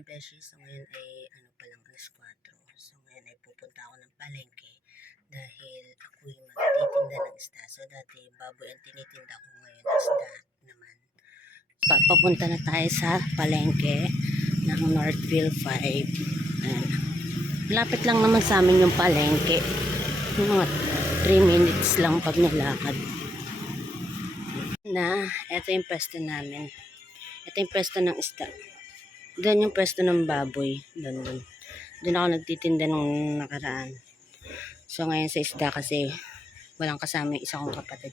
mga beshi, so ngayon ay ano pa lang alas 4. So ngayon ay pupunta ako ng palengke dahil ako'y magtitinda ng isda. So dati baboy ang tinitinda ko ngayon isda naman. Papapunta na tayo sa palengke ng Northville 5. Ayan. Lapit lang naman sa amin yung palengke. Mga 3 minutes lang pag nilakad. Na, eto yung pwesto namin. Ito yung pwesto ng isda. Doon yung pwesto ng baboy. Doon, doon. Doon ako nagtitinda nung nakaraan. So ngayon sa isda kasi walang kasama yung isa kong kapatid.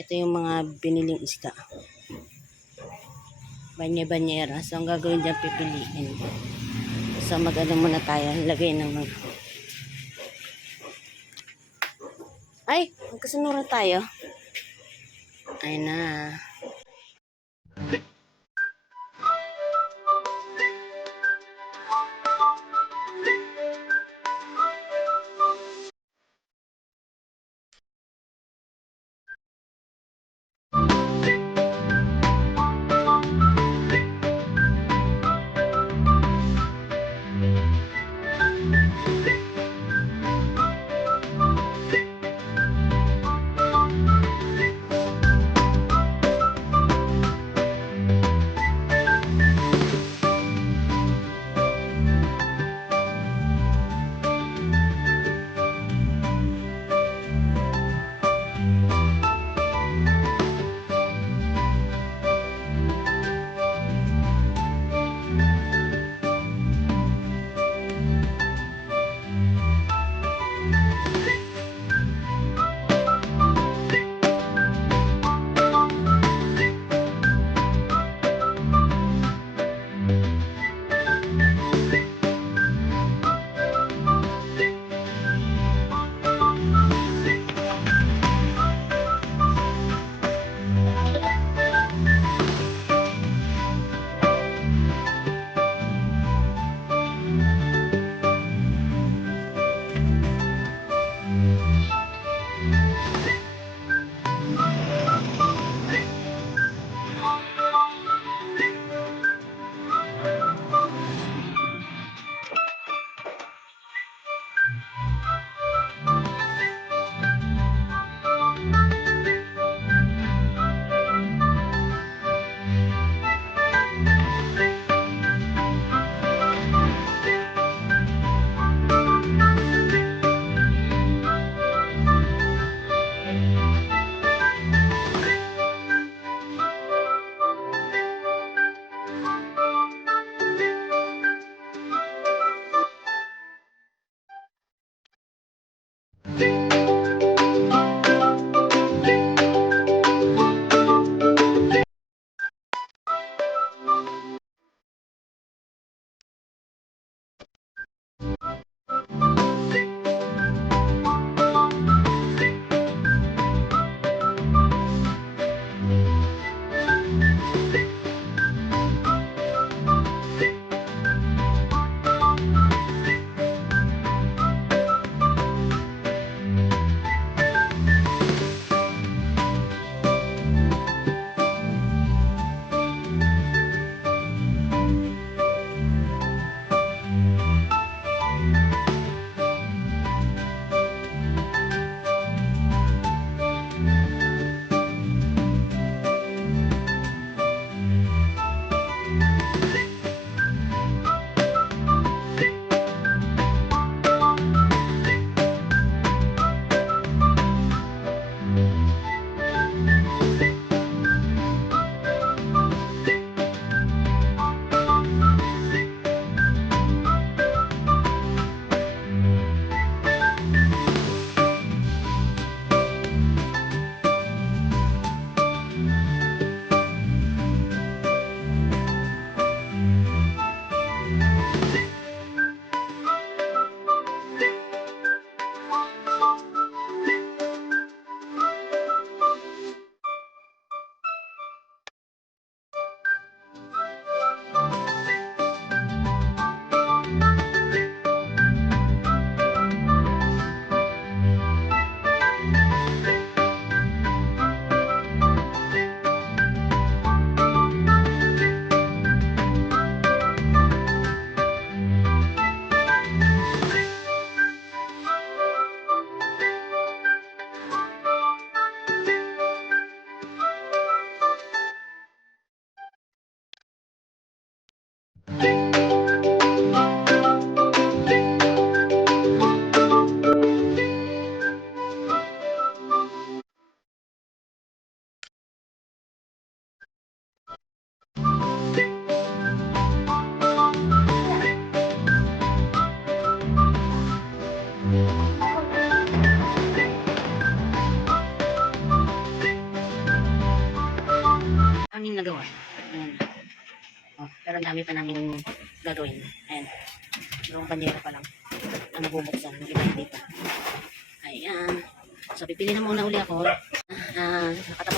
Ito yung mga biniling isda. Banya-banyera. So ang gagawin dyan pipiliin. So mag-ano muna tayo. Lagay ng mga... Ay! Magkasunura tayo. Ay na.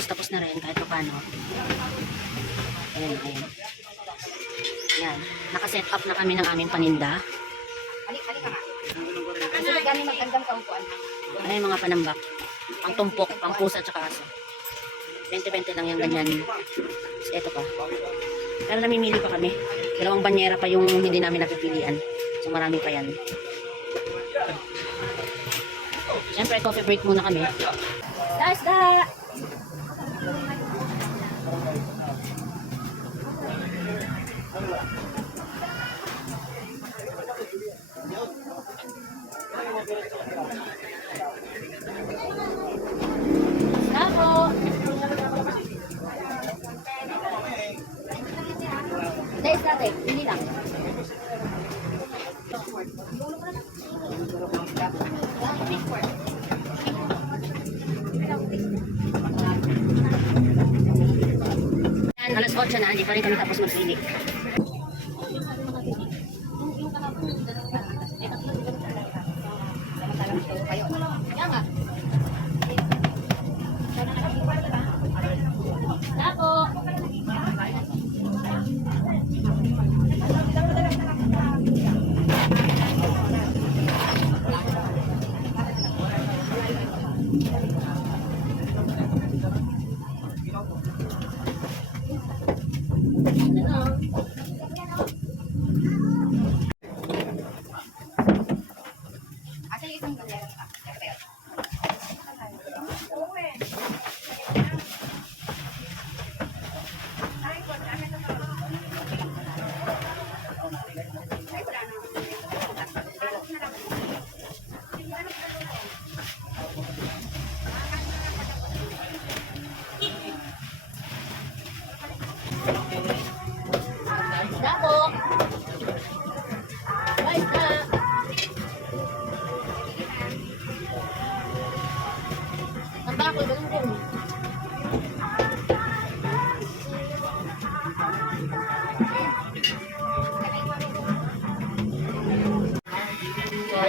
Nakatapos-tapos na rin kahit pa paano. Ayan, ayan. Ayan. Nakaset up na kami ng aming paninda. Alik, alik ka nga. Kasi gani magandang kaupuan. Yung mga panambak? Pang tumpok, pang pusa, tsaka aso. 20-20 lang yung ganyan. Tapos Ito pa. Pero namimili pa kami. Dalawang banyera pa yung hindi namin napipilian. So marami pa yan. Siyempre, coffee break muna kami. Guys, da! Pa rin kami tapos magpili. Yan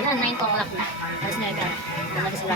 Ayan, 9 o'clock na. Alas 9 na. Wala na sila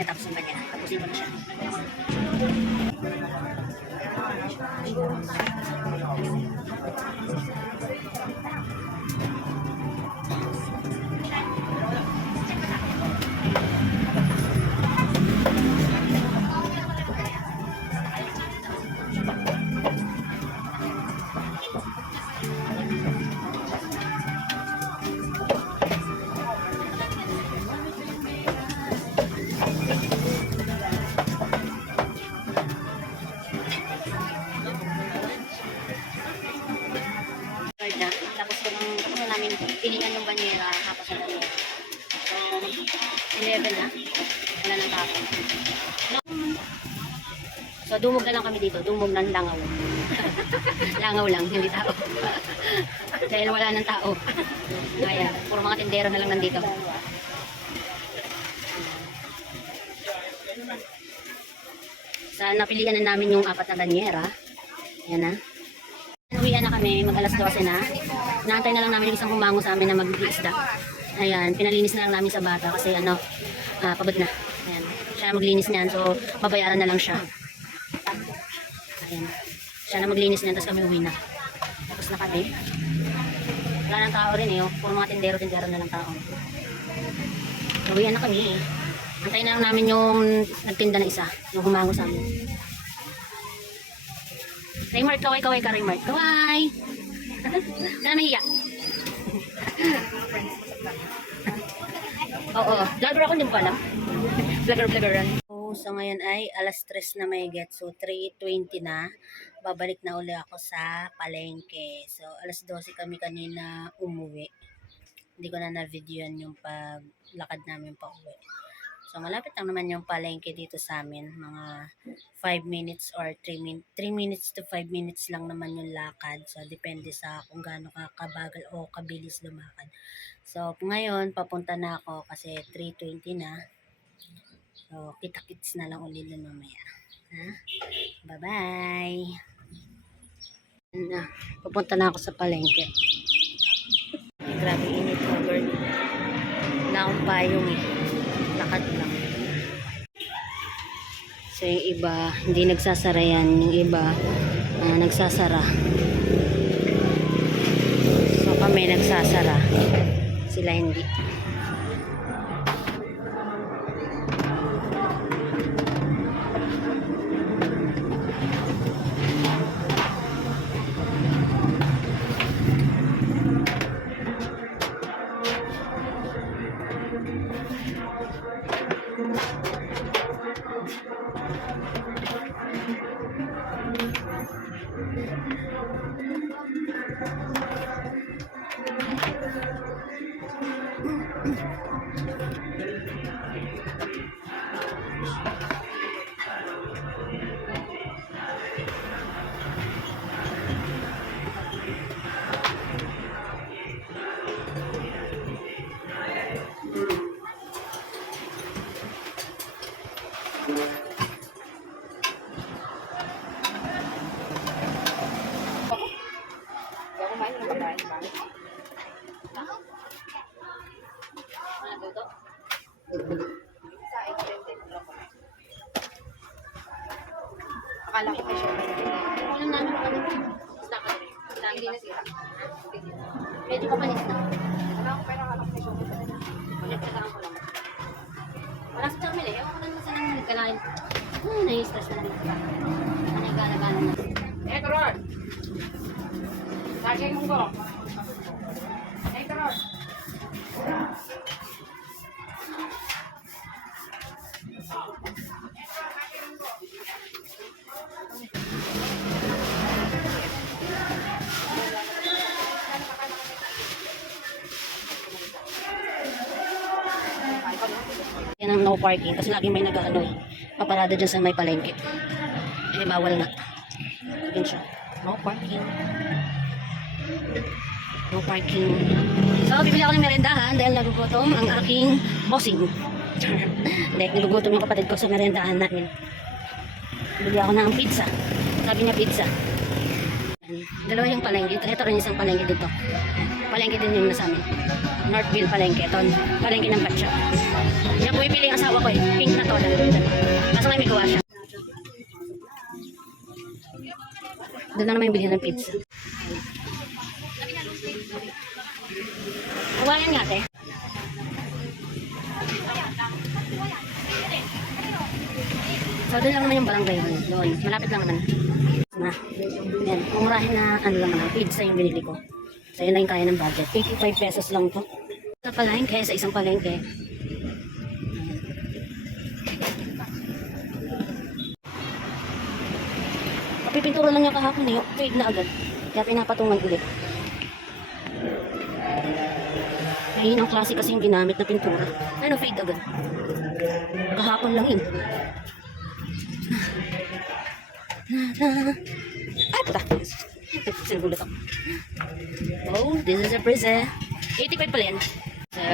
Di dumog na lang kami dito. Dumog ng langaw. langaw lang, hindi tao. Dahil wala nang tao. Ayan, puro mga tindero na lang nandito. Sa napilihan na namin yung apat na banyera. Yan na. Uwian na kami, mag alas 12 na. Naantay na lang namin yung isang humango sa amin na mag-isda. Ayan, pinalinis na lang namin sa bata kasi ano, ah, pagod na. Ayan, siya maglinis niyan, so babayaran na lang siya. Ayan, siya na maglinis niyan, tapos kami uwi na. Tapos na kami. Wala nang tao rin eh, oh. puro mga tindero-tindero na lang tao. Uwian na kami eh. Antayin na lang namin yung nagtinda na isa, yung humango sa amin. Raymart, kaway-kaway ka, Raymart. Kaway! Sana mahiya. Oo, vlogger ako, hindi mo pa alam. Vlogger, vloggeran. So, ngayon ay alas 3 na may get. So 3.20 na. Babalik na uli ako sa palengke. So alas 12 kami kanina umuwi. Hindi ko na na-videoan yung paglakad namin pa uwi. So malapit lang naman yung palengke dito sa amin. Mga 5 minutes or 3, min 3 minutes to 5 minutes lang naman yung lakad. So depende sa kung gaano ka kabagal o kabilis lumakad. So ngayon papunta na ako kasi 3.20 na. So, kita-kits na lang ulit nun mamaya. Ha? Bye-bye! Na, pupunta na ako sa palengke. Grabe init cover. Wala akong payong eh. Lakad lang. So, yung iba, hindi nagsasara yan. Yung iba, ah, nagsasara. So, kami nagsasara. Sila hindi. Sila. Medyo kapanis na. Wala ko pero akala ko kayo Nagtsagaan ko lang. Wala sa terminal eh. Ewan ko na naman sila nang nagkalain. Hmm, nai-stress na lang. Panagala-gala na. Eh, Karol! Lagay mo ko. No parking kasi lagi may nag-ano eh. Paparada dyan sa may palengke. Eh, bawal na. Yan siya. No parking. No parking. So, bibili ako ng merendahan dahil nagugutom ang aking bossing. Dahil nagugutom yung kapatid ko sa merendahan namin. Bibili ako ng pizza. Sabi niya pizza. Dalawa yung palengke. Ito, ito rin isang palengke dito. Palengke din yung nasa amin. Northville palengke. Ito, palengke ng Batcha. Yan po yung asawa ko eh. Pink na to. Kaso nga may gawa siya. Doon na naman yung bilhin ng pizza. Kawayan nga, te. So, doon lang naman yung barangay hall. Doon. Malapit lang naman. Na. Yan. Umurahin na ano lang naman. Pizza yung binili ko. So, yun lang yung kaya ng budget. 85 pesos lang to. Sa palengke, sa isang palengke. Kapipintura lang niya kahapon eh. Fade na agad. Kaya pinapatungan ulit. Ay, ang klase kasi yung ginamit na pintura. Ano, fade agad. Kahapon lang yun. Ay, puta. Sinagulat ako. Oh, this is a prison. 85 pala yan. So,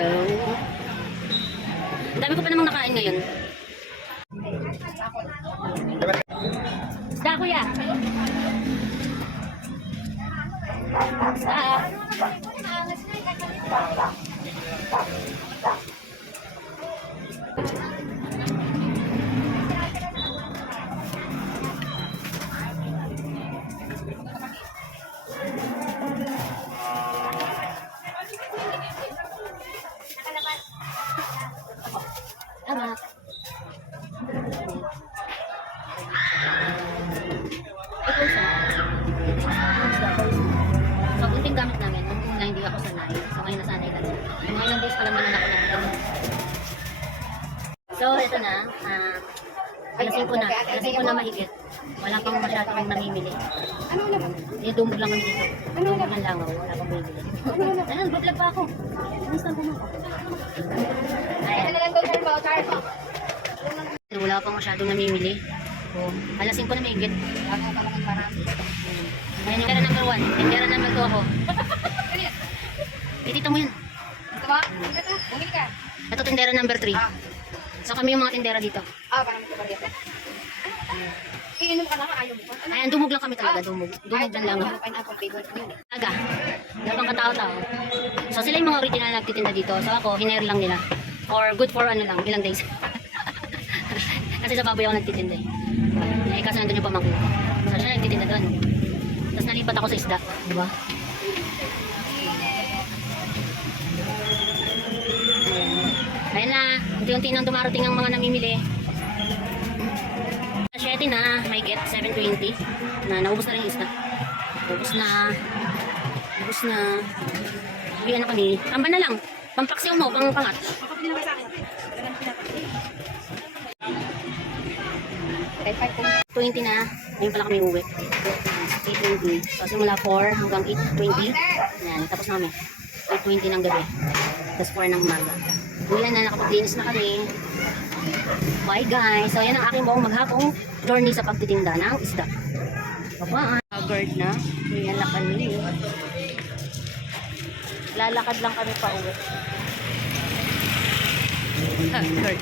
dami ko pa namang nakain ngayon. Isda, kuya. Isda. 5 na. Alas 5 na mahigit. Wala pang masyadong namimili. Ano naman? Yung dumog lang dito. Ano Dumog ng langaw. Wala pang bumibili. Ayun, vlog pa ako. Kumusta po mo? Ano Ayan. na lang mo, sir mo. Wala pang masyadong namimili. Oh, alas 5 na mahigit. Wag mo pa naman marami. Ayan, yung tindera number 1. Tindera number 2 ako. Itita mo yan. Ito ba? Bumili ka. Ito tindera number 3. Ah. So kami yung mga tindera dito. Ah, parang ito ba dito? Iinom ka na, ayaw mo pa. Ano? Ayan, dumog lang kami talaga. Dumog. Dumog lang lang. Pineapple yun. Aga. Wala pang katao-tao. So sila yung mga original na nagtitinda dito. So ako, hiner lang nila. Or good for ano lang, ilang days. Kasi sa baboy ako nagtitinda eh. Eh, kaso nandun yung pamangkin ko. So siya nagtitinda doon. Tapos nalipat ako sa isda. Di ba? Ayan na. Unti-unti nang dumarating ang mga namimili. 7 na, may get 720 na naubos na rin yung isda. Ubus na. Ubus na. Uwi na kami. Tamba na lang. Pampaksiw mo, pang pangat. Makapili naman sa akin. Okay, five kung 20 na. Ngayon pala kami uwi. 8.20. So, simula 4 hanggang 8.20. Yan, tapos na kami. 8.20 ng gabi. Tapos 4 ng umaga. Uwi na, nakapaglinis na kami. Bye guys. So, yan ang aking buong maghapong journey sa pagtitinda ng isda. Bye-bye. Haggard na. Uwi na kami. Lalakad lang kami pa uwi. Haggard.